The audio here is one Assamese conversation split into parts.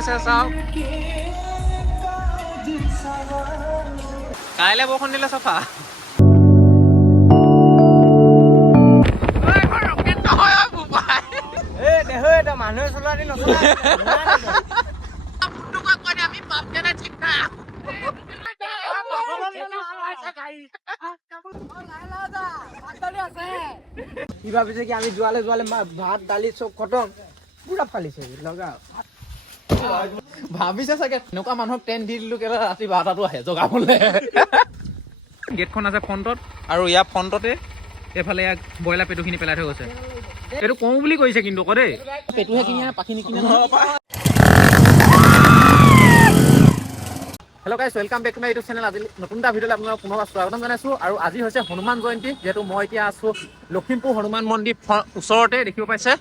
আছে চাওক কাইলৈ বৰষুণ দিলে চাফা মানুহে চলোৱা দি নচলা কি ভাবিছে কি আমি যোৱালে ভাত দালি চব খতম পুৰা ফালিছে লগা ভাবিছে চাগে এনেকুৱা মানুহক ট্ৰেইন দি দিলো কেলে ৰাতি 12টাতো আহে জগাবলৈ গেটখন আছে ফ্ৰণ্টত আৰু ইয়াৰ ফ্ৰণ্টতে এইফালে ইয়াক ব্ৰইলাৰ পেটুখিনি পেলাই থৈ গৈছে এইটো কওঁ বুলি কৈছে কিন্তু আকৌ দেই পেটুহে কিনি আনে পাখি নিকিনে hello' guys welcome back to my YouTube channel আজি নতুন এটা ভিডিঅ'লৈ আপোনালোকক পুনৰ স্বাগতম জনাইছোঁ আৰু আজি হৈছে হনুমান জয়ন্তী যিহেতু মই এতিয়া আছোঁ লখিমপুৰ হনুমান মন্দিৰ ওচৰতে দেখিব পাইছে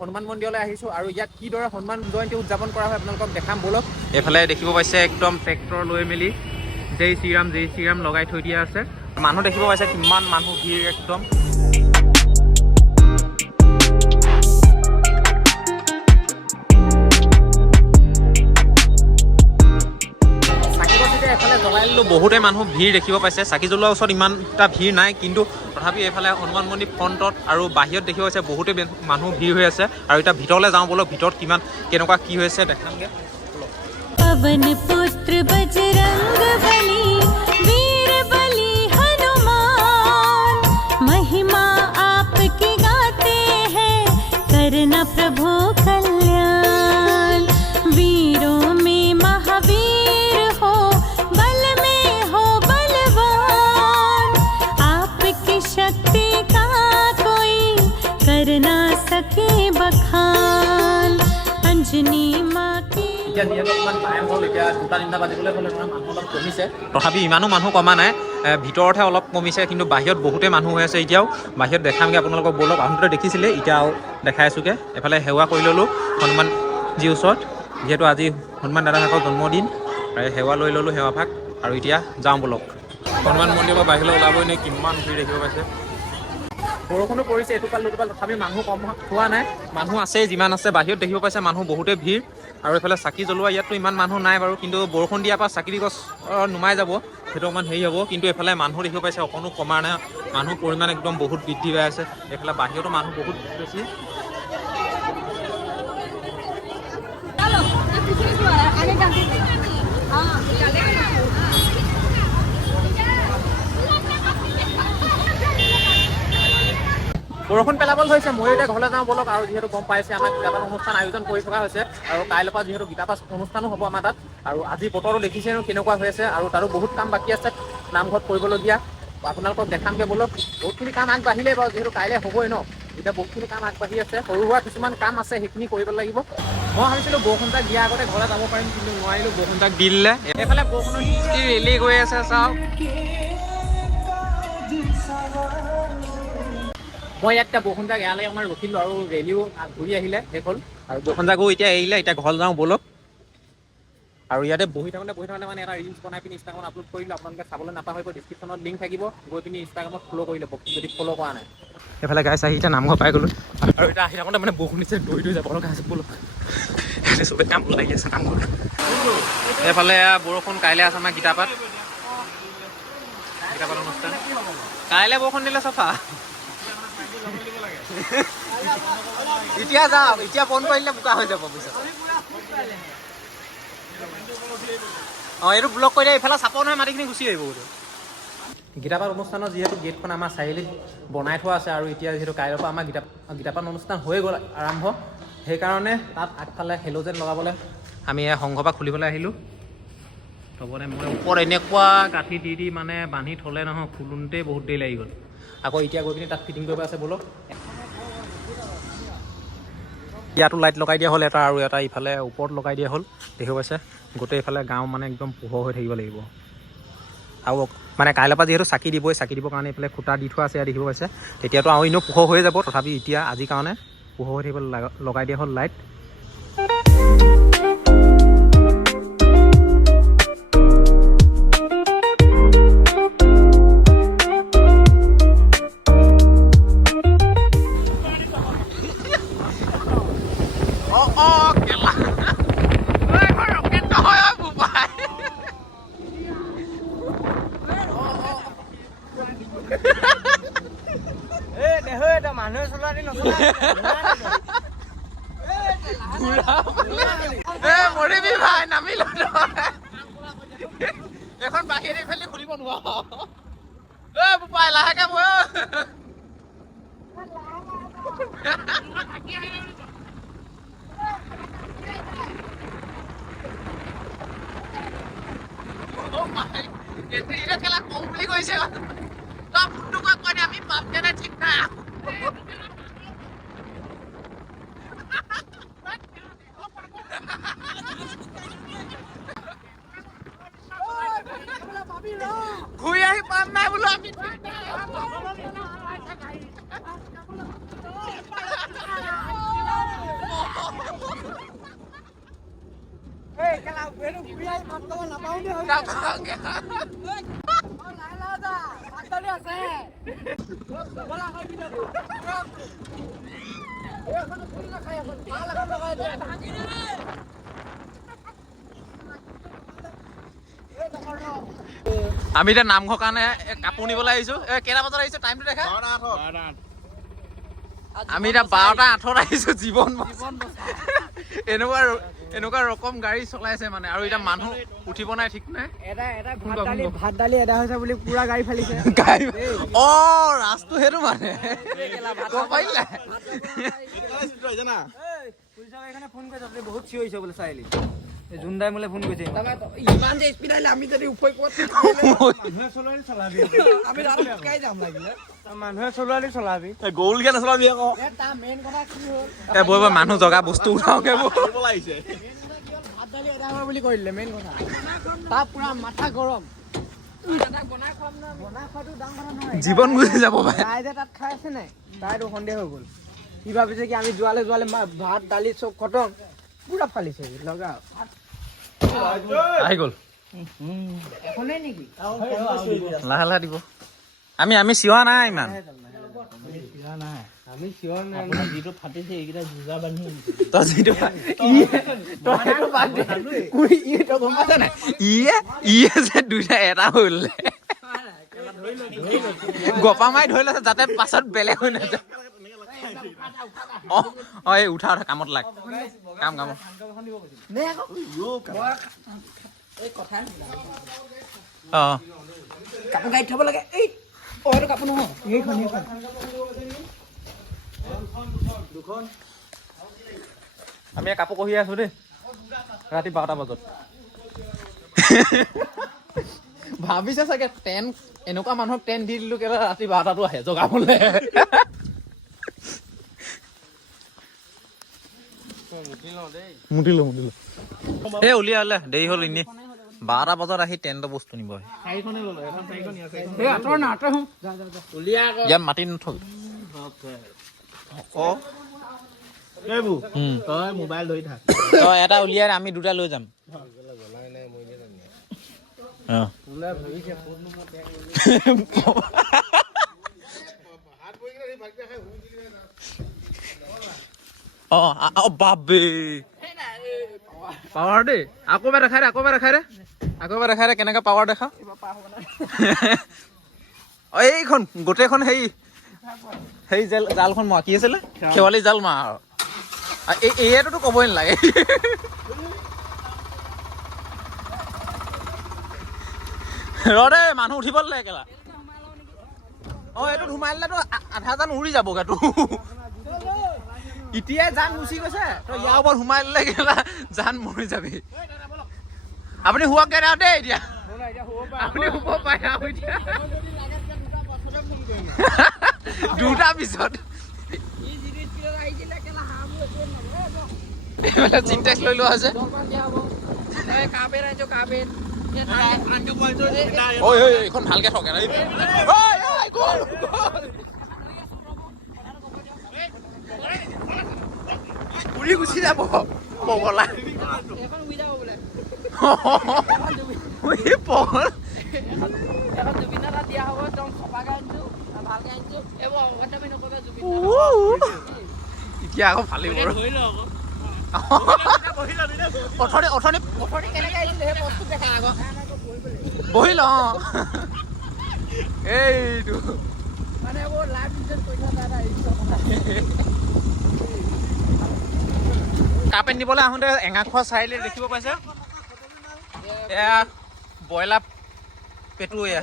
হনুমান মন্দিৰলৈ আহিছোঁ আৰু ইয়াত কিদৰে হনুমান জয়ন্তী উদযাপন কৰা হয় আপোনালোকক দেখাম বলক এইফালে দেখিব পাইছে একদম ট্ৰেক্টৰ লৈ মেলি জয় শ্ৰীৰাম লগাই থৈ দিয়া আছে মানুহ দেখিব পাইছে কিমান মানুহ ভিৰ একদম বহুতে মানুহ ভিৰ দেখিব পাইছে চাকি জ্বলোৱাৰ ওচৰত ইমান এটা ভিৰ নাই কিন্তু তথাপি এইফালে হনুমান মন্দিৰ ফ্ৰণ্টত আৰু বাহিৰত দেখিব পাইছে বহুতে মানুহ ভিৰ হৈ আছে আৰু এতিয়া ভিতৰলৈ যাওঁ বলক ভিতৰত কিমান কেনেকুৱা কি হৈছে দেখামগে पवन पुत्र बजरंग बली वीर बली हनुमान महिमा आपकी गाते हैं करना प्रभु कल्याण वीरों में महावीर हो बल में हो बलवान आपकी शक्ति का कोई कर ना सके बखान अंजनी माँ की তথাপি ইমানো মানুহ কমা নাই ভিতৰতহে অলপ কমিছে কিন্তু বাহিৰত বহুতে মানুহ হৈ আছে এতিয়াও বাহিৰত দেখামগৈ আপোনালোকক বলক আহোঁতে দেখিছিলে এতিয়াও দেখাই আছোঁগৈ এফালে সেৱা কৰি ল'লোঁ হনুমানজীৰ ওচৰত যিহেতু আজি হনুমান দাদাভাগৰ জন্মদিন আৰু সেৱা লৈ ল'লোঁ সেৱা ভাগ আৰু এতিয়া যাওঁ বলক হনুমান মন্দিৰৰ পৰা বাহিৰলৈ ওলাবই নে কিমান ভিৰ দেখিব পাইছে বৰষুণো পৰিছে এটোপাল দুটোপাল তথাপি মানুহ কম হোৱা নাই মানুহ আছে যিমান আছে বাহিৰত দেখিব পাইছে মানুহ বহুতে ভিৰ আৰু এইফালে চাকি জ্বলোৱা ইয়াততো ইমান মানুহ নাই বাৰু কিন্তু বৰষুণ দিয়াৰ পৰা চাকি গছ নুমাই যাব সেইটো অকণমান হেৰি হ'ব কিন্তু এইফালে মানুহ দেখিব পাইছে অকণো কমা নাই মানুহ পৰিমাণ একদম বহুত বৃদ্ধি পাই আছে এইফালে বাহিৰতো মানুহ বহুত বেছি বৰষুণ পেলাবলৈ হৈছে মই এতিয়া ঘৰলৈ যাওঁ বলক আৰু যিহেতু গম পাইছে আমাৰ গীতাপাঠ অনুষ্ঠান আয়োজন কৰি থকা হৈছে আৰু কাইলৈৰ পৰা যিহেতু গীতাপাঠ অনুষ্ঠানো হ'ব আমাৰ তাত আৰু আজি বতৰো দেখিছে কেনেকুৱা হৈ আছে আৰু তাৰো বহুত কাম বাকী আছে নামঘৰত কৰিবলগীয়া আপোনালোকক দেখামগৈ বলক বহুতখিনি কাম আগবাঢ়িলে বাৰু যিহেতু কাইলৈ হ'বই ন এতিয়া বহুতখিনি কাম আগবাঢ়ি আছে সৰু সুৰা কিছুমান কাম আছে সেইখিনি কৰিব লাগিব মই ভাবিছিলোঁ বৰষুণজাক দিয়াৰ আগতে ঘৰলৈ যাব পাৰিম কিন্তু নোৱাৰিলোঁ বৰষুণজাক দি দিলে এইফালে বৰষুণৰ ৰেলি গৈ আছে চাওক মই ইয়াত এতিয়া বৰষুণজাক এয়ালৈ আমাৰ ৰখিলোঁ আৰু ৰেলিও ঘূৰি আহিলে শেষ হ'ল আৰু বৰষুণজাকো এতিয়া এৰিলে এতিয়া ঘৰ যাওঁ বলক আৰু ইয়াতে বহি থাকোঁতে মানে এটা ৰিলছ বনাই পিনি ইনষ্টাগ্ৰামত আপলোড কৰিলোঁ আপোনালোকে চাবলৈ নাপাহৰিব ডিছক্ৰিপশ্যনত লিংক থাকিব গৈ পিনি ইনষ্টাগ্ৰামত ফ'ল' কৰি ল'ব যদি ফ'ল' কৰা নাই এইফালে গাইছ আহি এতিয়া নামঘৰ পাই গ'লোঁ আৰু এতিয়া আহি থাকোঁতে মানে বৰষুণ দিছে দৌৰি যাব লগা আছে বলক চবেই কাম লাগি আছে নামঘৰ এইফালে বৰষুণ কাইলৈ আছে আমাৰ গীতাপাঠ অনুষ্ঠান কাইলৈ বৰষুণ দিলে চাফা এতিয়া যাওঁ এতিয়া বন্ধ কৰিলে বোকা হৈ যাব পিছত অঁ এইটো ব্লক কৰি দিয়ে এইফালে চাপৰ নহয় মাটিখিনি গুচি আহিব গোটেই গীতাপাঠ অনুষ্ঠানৰ যিহেতু গেটখন আমাৰ চাৰিআলিত বনাই থোৱা আছে আৰু এতিয়া যিহেতু কাইলৈৰ পৰা আমাৰ গীতাপাঠ অনুষ্ঠান হৈ গ'ল আৰম্ভ সেইকাৰণে তাত আগফালে হেল'জেন লগাবলৈ আমি সংঘৰ খুলিবলৈ আহিলোঁ তবনে মই ওপৰত এনেকুৱা কাঠি দি মানে বান্ধি থ'লে নহয় খোলোতেই বহুত দেৰি লাগি গ'ল আকৌ এতিয়া গৈ পিনি তাত ফিটিং কৰিব আছে বলক ইয়াতো লাইট লগাই দিয়া হ'ল এটা আৰু এটা ইফালে ওপৰত লগাই দিয়া হ'ল দেখিব পাইছে গোটেই ইফালে গাঁও মানে একদম পোহৰ হৈ থাকিব লাগিব আৰু মানে কাইলৈৰ পৰা যিহেতু চাকি দিবই চাকি দিবৰ কাৰণে এইফালে খুঁটা দি থোৱা আছে ইয়াত দেখিব পাইছে তেতিয়াতো আৰু এনেও পোহৰ হৈ যাব তথাপি এতিয়া আজিৰ কাৰণে পোহৰ হৈ থাকিবলৈ লগাই দিয়া হ'ল লাইট দেহ এটা মানুহে চলোৱা দি নচলা মৰিবি ভাই নামিল এখন বাহিৰে ফেলি ঘূৰিব নোৱাৰা পাই লাহেকে মই খেলা কম বুলি কৈছে তই ফোনটো কৈ আমি পাম কেনে ঠিক নাই ঘূৰি আহি পাম নাই বোলো আমি আমি এতিয়া নামঘৰ কাৰণে কাপোৰ নিবলৈ আহিছো কেইটা বজাত আহিছো টাইমটো দেখা আমি এতিয়া 12:08 আহিছো জীৱন এনেকুৱা ৰকম গাড়ী চলাইছে মানে আৰু এতিয়া মানুহ উঠিব নাই ঠিক নাই ভাত দালি এদা হৈছে বুলি পুৰা গাড়ী ফালিছে ৰাস্তাটো সেইটো মানে ফোন কৰিছে বহুত চিঞৰিছে বোলে চাৰিআলি জুন্দাই মোলে ফোন কৰিছে ইমান যে স্পীড আহিলে আমি যদি উফৈ পোৱাত মানুহে চলাবি আমি ৰাস্তাই যাম লাগিলে মানুহে চলাবি গৌলকে নচলাবি আকৌ তাৰ মেইন কথা কি হ'ল বৈ মানুহ জগা বস্তু উঠাওকে ভাত দালি এদা হয় বুলি কৰিলে মেইন কথা তাৰ পুৰা মাথা গৰম জীৱন গুচি যাব তাই যে তাত খাই আছে নাই তাইতো সন্দেহ হৈ গ'ল সি ভাবিছে কি আমি যোৱালে ভাত দালি চব খতম পুৰা ফালিছে লগা আহি গ'ল এখনেই নেকি লাহে লাহে দিব আমি চিঞৰা নাই ইমান আমি চিঞৰ নাই যিটো ফাটিছে এইকেইটা যোজা বান্ধি তই যিটো গম পাইছ নাই ইয়ে যে দুইটা এটা হ'ল গপা মাৰি ধৰি লৈছে যাতে পাছত বেলেগ হৈ নাযায় এই উঠা কামত লাগ কাম কাপোৰ গাড়ীত থব লাগে এই এইটো কাপোৰ নহয় এইখন আমি কাপোৰ কঢ়ি আছো দেই ৰাতি 12টা বজাত ভাবিছে চাগে এনেকুৱা মানুহক টেন দি দিলো কেলে ৰাতি 12টাতো আহে জগাবলে মুটিলো এই উলিয়া দেৰি হ'ল এনেই 12টা বজাত আহি টেণ্টৰ বস্তু নিব ইয়াত মাতি নথবি তই মোবাইল ধৰি থাক তই এটা উলিয়াই আমি দুটা লৈ যাম বাবে পাৱাৰ দেই আকৌ এবাৰ দেখাই দে কেনেকে পাৱাৰ দেখা এইখন গোটেইখন সেই জালখন মা কি আছিলে খেৱালি জাল মা এইটোতো ক'বই নালাগে ৰে মানুহ উঠিব লাগে কেলা এইটোত সোমাই দিলেতো আধা জান উৰি যাবগে তো এতিয়াই জান গুচি গৈছে তই ইয়াৰ ওপৰত সোমাই দিলে কেলা জান মৰি যাবি আপুনি শুৱক গে দেই এতিয়া আপুনি শুব পাৰে আৰু এতিয়া দুটা পিছত চিন্টেক্স লৈ লোৱা হৈছে এইখন ভালকে থাকে উৰি গুচি যাব পগলা এতিয়া আকৌ ফালিব বহি ল এইটো মানে ও লাইভ ভিডিঅ' কৰি থকা দাদা কাপেন দিবলৈ আহোঁতে এঙাৰখোৱা চাৰিআলি দেখিব পাইছে এয়া ব্ৰইলাৰ পেটু এয়া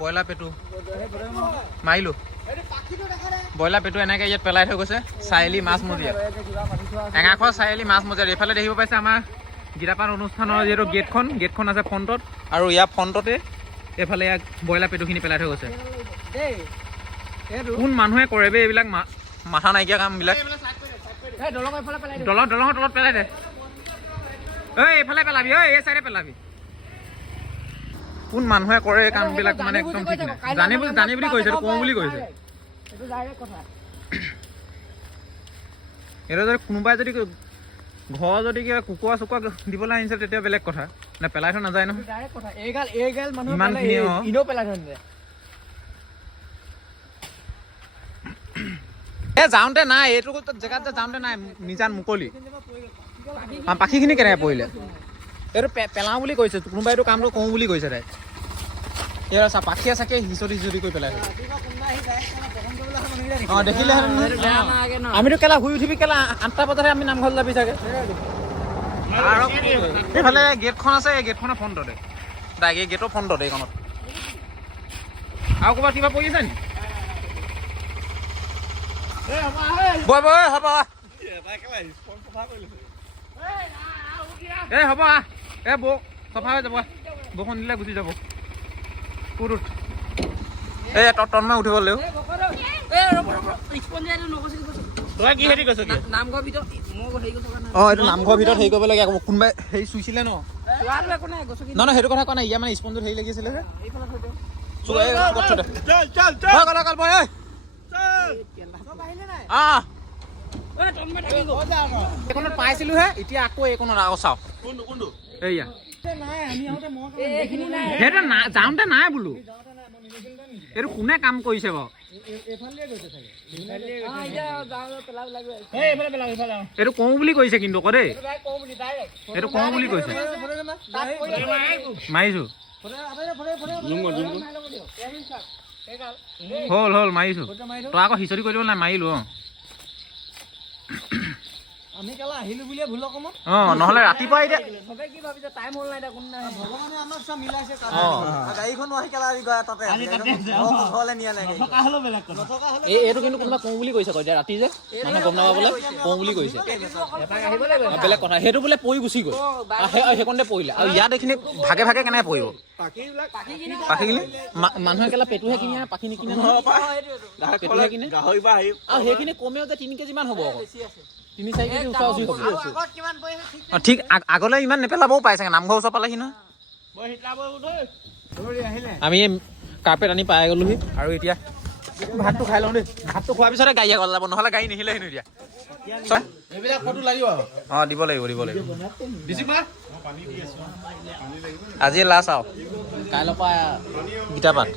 ব্ৰইলাৰ পেটু মাৰিলোঁ ব্ৰইলাৰ পেটু এনেকৈ ইয়াত পেলাই থৈ গৈছে চাৰিআলি মাছ মজিয়াত এঙাৰখোৱা চাৰিআলি মাছ মজিয়াত এইফালে দেখিব পাইছে আমাৰ গীতাপাঠ অনুষ্ঠানৰ যিহেতু গেটখন আছে ফ্ৰণ্টত আৰু ইয়াৰ ফ্ৰণ্টতে এইফালে ইয়াক ব্ৰইলাৰ পেটুখিনি পেলাই থৈ গৈছে কোন মানুহে কৰে বে এইবিলাক মাথা নাইকিয়া কামবিলাক দলঙৰ তলত পেলাই দে ঐ এইফালে পেলাবি ঐ এই চাইডে পেলাবি কোন মানুহে কৰে এই কামবিলাক মানে একদম ঠিক নাই জানি বুলি কৈছে এইটো কওঁ বুলি কৈছে এইটো যদি কোনোবাই যদি ঘৰ যদি কিবা কুকুৰা চুকুৰা দিবলৈ আহিছে তেতিয়া বেলেগ কথা নে পেলাই থৈ নাযায় নহয় ইমানখিনি এ যাওঁতে নাই এইটো জেগাত যে যাওঁতে নাই নিজান মুকলি পাখিখিনি কেনেকৈ পৰিলে এইটো পেলাওঁ বুলি কৈছে কোনোবাই এইটো কামটো কৰোঁ বুলি কৈছে তাই এই চা পাখিয়ে চাকিয়ে হিচটি কৰি পেলাই অঁ দেখিলে আমিতো কেলা শুই উঠিবি কেলা 8টা বজাতহে আমি নামঘৰ যাবি চাগে এইফালে গেটখন আছে এই গেটখনৰ ফ্ৰণ্টতে ডাইৰেক্ট এই গেটৰ ফ্ৰণ্টতে এইখনত আৰু ক'ৰবাত কিবা পৰি আছে নি বৈ হ'ব এই হ'ব এই বৌ চফা হৈ যাব বৰষুণ দিলে গুচি যাব ক'ত এই তন্ময় উঠিব লাগিব তই কি হেৰি কৈছ অঁ এইটো নামঘৰৰ ভিতৰত হেৰি কৰিব লাগে আকৌ কোনোবাই হেৰি চুইছিলে ন নহয় সেইটো কথা কোৱা নাই ইয়াৰ মানে স্পঞ্জত হেৰি লাগিছিলে যে এইখনত পাইছিলোহে এতিয়া আকৌ এইখনত আকৌ চাওঁ এইয়া সেইটো যাওঁতে নাই বোলো এইটো কোনে কাম কৰিছে বাৰু এইটো কওঁ বুলি কৈছে কিন্তু আকৌ দেই এইটো কওঁ বুলি কৈছে মাৰিছো হ'ল মাৰিছো তই আকৌ হিচৰি কৰি দিব নাই মাৰিলো আমি কেলা আহিলো বুলিয়ে ভুল অকমান নহ'লে ৰাতিপুৱা এতিয়া সবে কি ভাবিছে টাইম হ'ল নাই কোন নাই ভগৱানে আমাক সব মিলাইছে গাড়ীখনো আহি কেলা আহি গয়া তাতে ঘৰলে নিয়া নাই নথকা হলো বেলেগ কথা নথকা হলো এইটো কিন্তু কোনোবা কওঁ বুলি কৈছে এতিয়া ৰাতি যে মানুহে গম নাপাবলৈ কওঁ বুলি কৈছে বেলেগ কথা সেইটো বোলে পৰি গুচি গ'ল সেইকণতে পৰিলে আৰু ইয়াত এইখিনি ভাগে ভাগে কেনেকৈ পৰিব পাখিখিনি মানুহে কেলা পেটুহে কিনে পাখি নিকিনে পেটুহে কিনে আৰু সেইখিনি কমেও যে 3 কেজিমান হ'ব আকৌ 3-4 কেজি ওচৰা-ওচৰি হ'ব ঠিক আগলৈ ইমান নেপেলাবও পাই চাগে নামঘৰ ওচৰ পালেহি নহয় আমি কাৰ্পেট আনি পাই গ'লোহি আৰু এতিয়া ভাতটো খাই লওঁ দেই ভাতটো খোৱাৰ পিছতে গাড়ী আগত যাব নহ'লে গাড়ী নিহিলে হেনো এতিয়া এইবিলাক ফটো লাগিব অঁ দিব লাগিব আজি লাষ্ট আৰু কাইলৈৰ পৰা গীতাপাঠ